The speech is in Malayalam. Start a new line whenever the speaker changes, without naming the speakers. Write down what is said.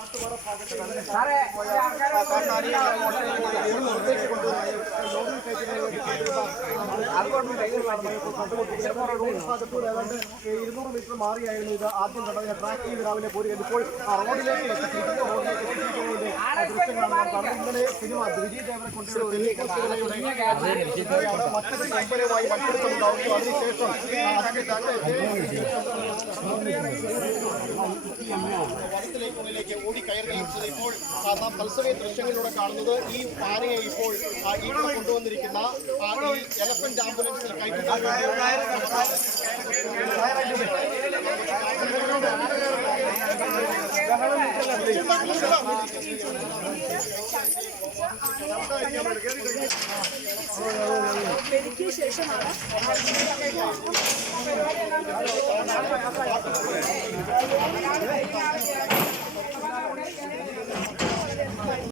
ഇരുന്നൂറ് മീറ്റർ മാറിയായിരുന്നു ഇത് ആദ്യം കണ്ടതിനെ ട്രാക്ക് ചെയ്ത് രാവിലെ പോരുകയാണ് ഇപ്പോൾ റോഡിലേക്ക് എത്തിച്ചിരിക്കുന്ന റോഡിലേക്ക് എത്തിച്ചിരിക്കുന്നതിന്റെ ദൃശ്യങ്ങളാണ് നാം കണ്ടത് ഇന്നലെ സിനിമ വിജയ് ദേവനെ കൊണ്ടുവരുന്ന മറ്റൊരു കമ്പനിയുമായി മത്സരിച്ചിട്ടുണ്ടാവുകയും അതിനുശേഷം അതിന്റെ വനത്തിലേക്കുള്ളിലേക്ക് ഓടി കയറുകയും ഇപ്പോൾ നാം തത്സമയ ദൃശ്യങ്ങളിലൂടെ കാണുന്നത് ഈ ആനയെ ഇപ്പോൾ ഇവിടെ കൊണ്ടുവന്നിരിക്കുന്ന ഈ എലഫന്റ് ആംബുലൻസിൽ കയറ്റുന്നു എനിക്ക് ശേഷമാണ് പരിപാടി